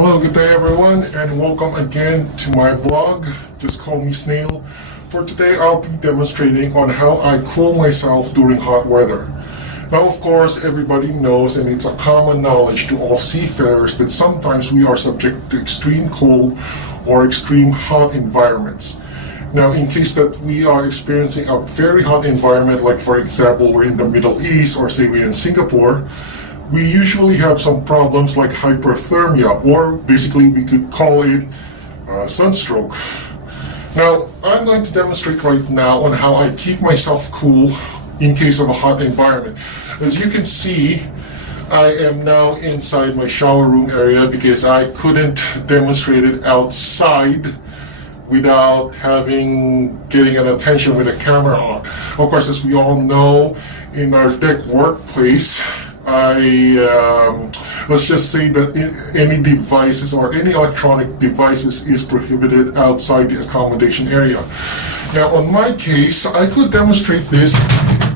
Hello, good day everyone, and welcome again to my blog. Just call me Snail. For today, I'll be demonstrating on how I cool myself during hot weather. Now, of course, everybody knows, and it's a common knowledge to all seafarers, that sometimes we are subject to extreme cold or extreme hot environments. Now, in case that we are experiencing a very hot environment, like for example, we're in the Middle East or say we're in Singapore, we usually have some problems like hyperthermia, or basically we could call it sunstroke. Now, I'm going to demonstrate right now on how I keep myself cool in case of a hot environment. As you can see, I am now inside my shower room area because I couldn't demonstrate it outside without getting an attention with a camera on. Of course, as we all know, in our deck workplace, let's just say that any devices or any electronic devices is prohibited outside the accommodation area. Now, on my case, I could demonstrate this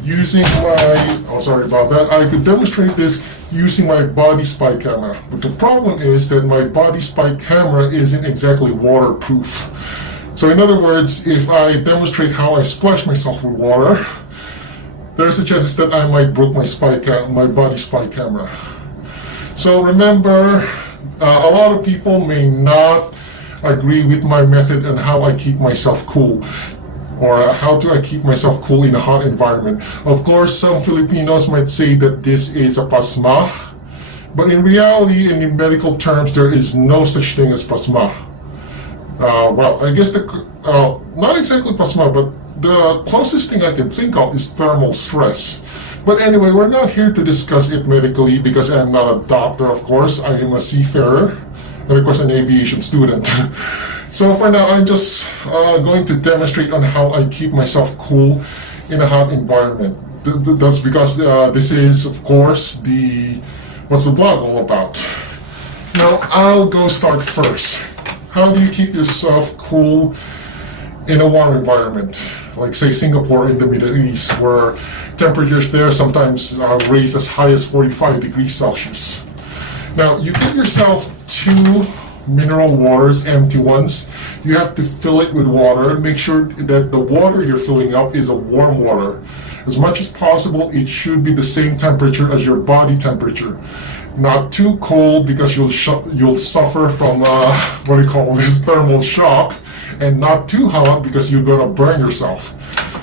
using I could demonstrate this using my body spy camera. But the problem is that my body spy camera isn't exactly waterproof. So in other words, if I demonstrate how I splash myself with water, there's a chance that I might break my body spy camera. So remember, a lot of people may not agree with my method on how I keep myself cool, or how do I keep myself cool in a hot environment. Of course, some Filipinos might say that this is a pasma, but in reality and in medical terms, there is no such thing as pasma. I guess not exactly pasma, but the closest thing I can think of is thermal stress. But anyway, we're not here to discuss it medically because I'm not a doctor, of course. I am a seafarer and of course an aviation student. So for now, I'm just going to demonstrate on how I keep myself cool in a hot environment. That's because this is, of course, what's the blog all about. Now, I'll go start first. How do you keep yourself cool in a warm environment, like say Singapore in the Middle East, where temperatures there sometimes raise as high as 45 degrees Celsius. Now, you get yourself 2 mineral waters, empty ones. You have to fill it with water. Make sure that the water you're filling up is a warm water. As much as possible, it should be the same temperature as your body temperature. Not too cold because you'll suffer from thermal shock, and not too hot because you're gonna burn yourself.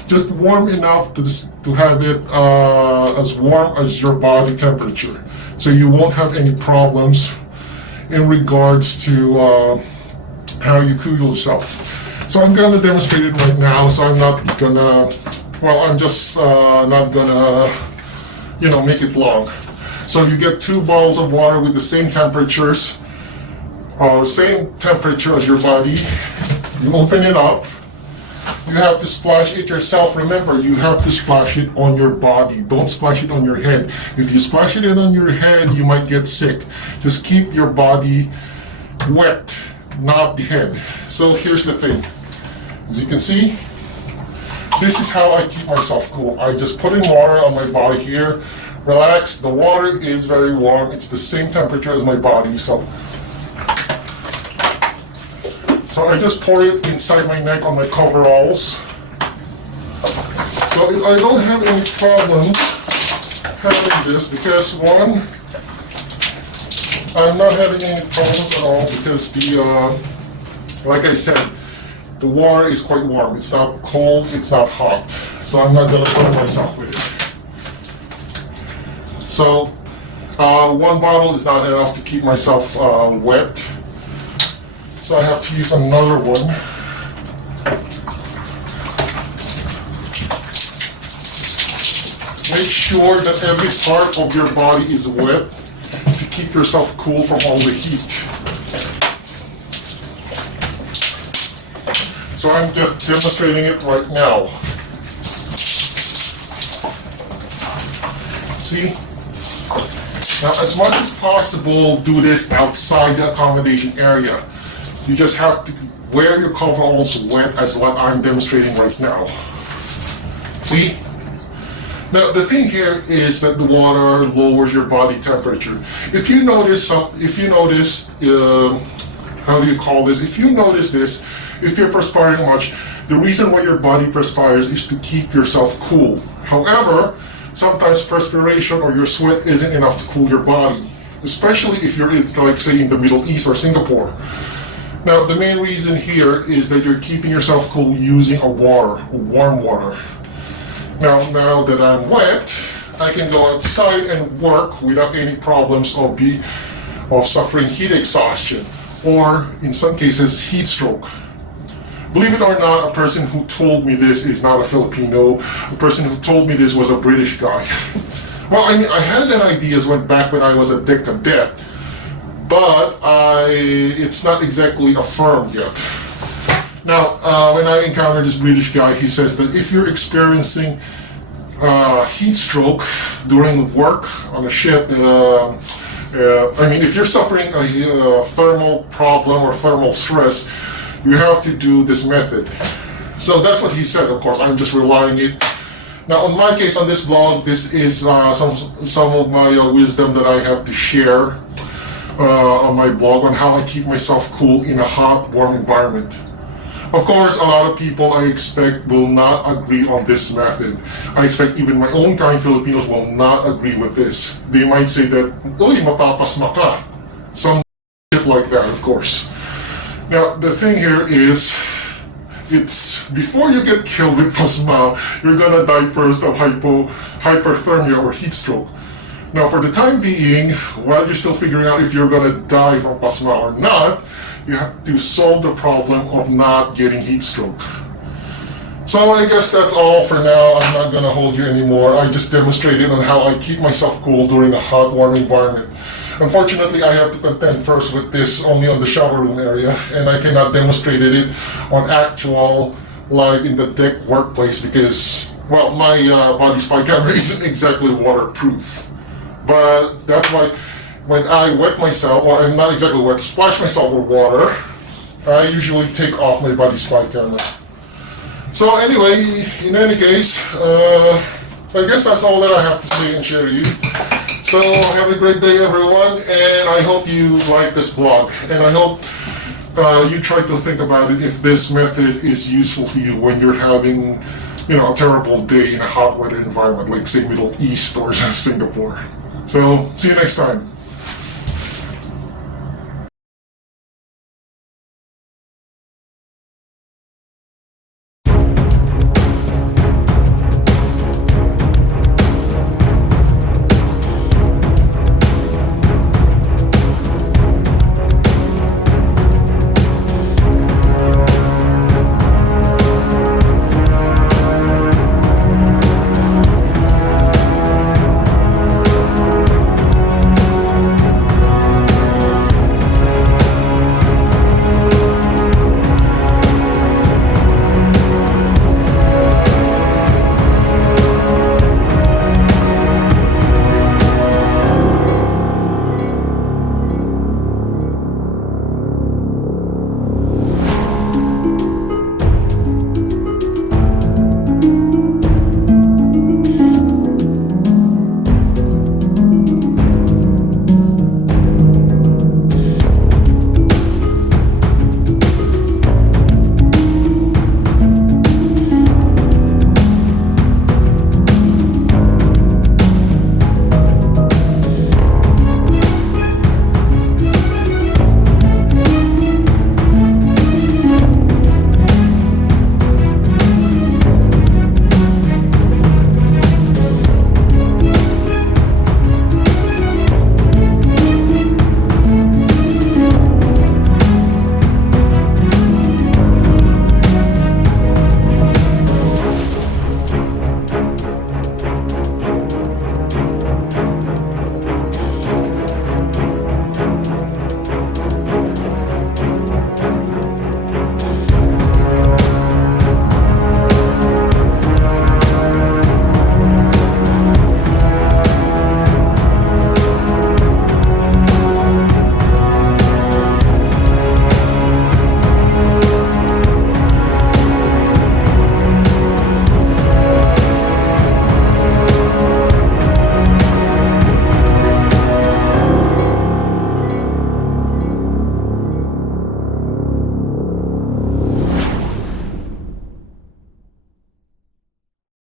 Just warm enough to have it as warm as your body temperature, so you won't have any problems in regards to how you cool yourself. So I'm gonna demonstrate it right now. So I'm not gonna make it long. So you get 2 bottles of water with the same temperatures, same temperature as your body. You open it up. You have to splash it yourself. Remember, you have to splash it on your body. Don't splash it on your head. If you splash it on your head, you might get sick. Just keep your body wet, not the head. So here's the thing. As you can see, this is how I keep myself cool. I just put in water on my body here. Relax. The water is very warm. It's the same temperature as my body. So I just pour it inside my neck on my coveralls. So I don't have any problems having this because one, I'm not having any problems at all because like I said, the water is quite warm. It's not cold, it's not hot. So I'm not gonna burn myself with it. So 1 bottle is not enough to keep myself wet. So I have to use another one. Make sure that every part of your body is wet to keep yourself cool from all the heat. So I'm just demonstrating it right now. See? Now, as much as possible, do this outside the accommodation area. You just have to wear your coveralls wet as what I'm demonstrating right now. See? Now, the thing here is that the water lowers your body temperature. If you notice, how do you call this? If you notice this, if you're perspiring much, the reason why your body perspires is to keep yourself cool. However, sometimes perspiration or your sweat isn't enough to cool your body, especially if you're like say in the Middle East or Singapore. Now, the main reason here is that you're keeping yourself cool using warm water. Now that I'm wet, I can go outside and work without any problems of suffering heat exhaustion, or in some cases, heat stroke. Believe it or not, a person who told me this is not a Filipino. A person who told me this was a British guy. Well, I mean, I had that idea back when I was a cadet, but it's not exactly affirmed yet. Now, when I encountered this British guy, he says that if you're experiencing heat stroke during work on a ship, if you're suffering a thermal problem or thermal stress, you have to do this method. So that's what he said, of course. I'm just relying it. Now, on my case on this vlog, this is some of my wisdom that I have to share on my blog on how I keep myself cool in a hot, warm environment. Of course, a lot of people I expect will not agree on this method. I expect even my own kind Filipinos will not agree with this. They might say that, uy, mapapasma ka. Some shit like that, of course. Now, the thing here is, it's before you get killed with pasma, you're gonna die first of hyperthermia or heat stroke. Now, for the time being, while you're still figuring out if you're gonna die from pasma or not, you have to solve the problem of not getting heat stroke. So I guess that's all for now. I'm not gonna hold you anymore. I just demonstrated on how I keep myself cool during a hot, warm environment. Unfortunately, I have to contend first with this only on the shower room area, and I cannot demonstrate it on actual live in the deck workplace because, well, my body spy camera isn't exactly waterproof. But that's why when I wet myself, or I'm not exactly wet, splash myself with water, I usually take off my body spy camera. So anyway, in any case, I guess that's all that I have to say and share with you. So have a great day, everyone, and I hope you like this blog, and I hope you try to think about it if this method is useful to you when you're having, a terrible day in a hot weather environment like say Middle East or Singapore. So see you next time.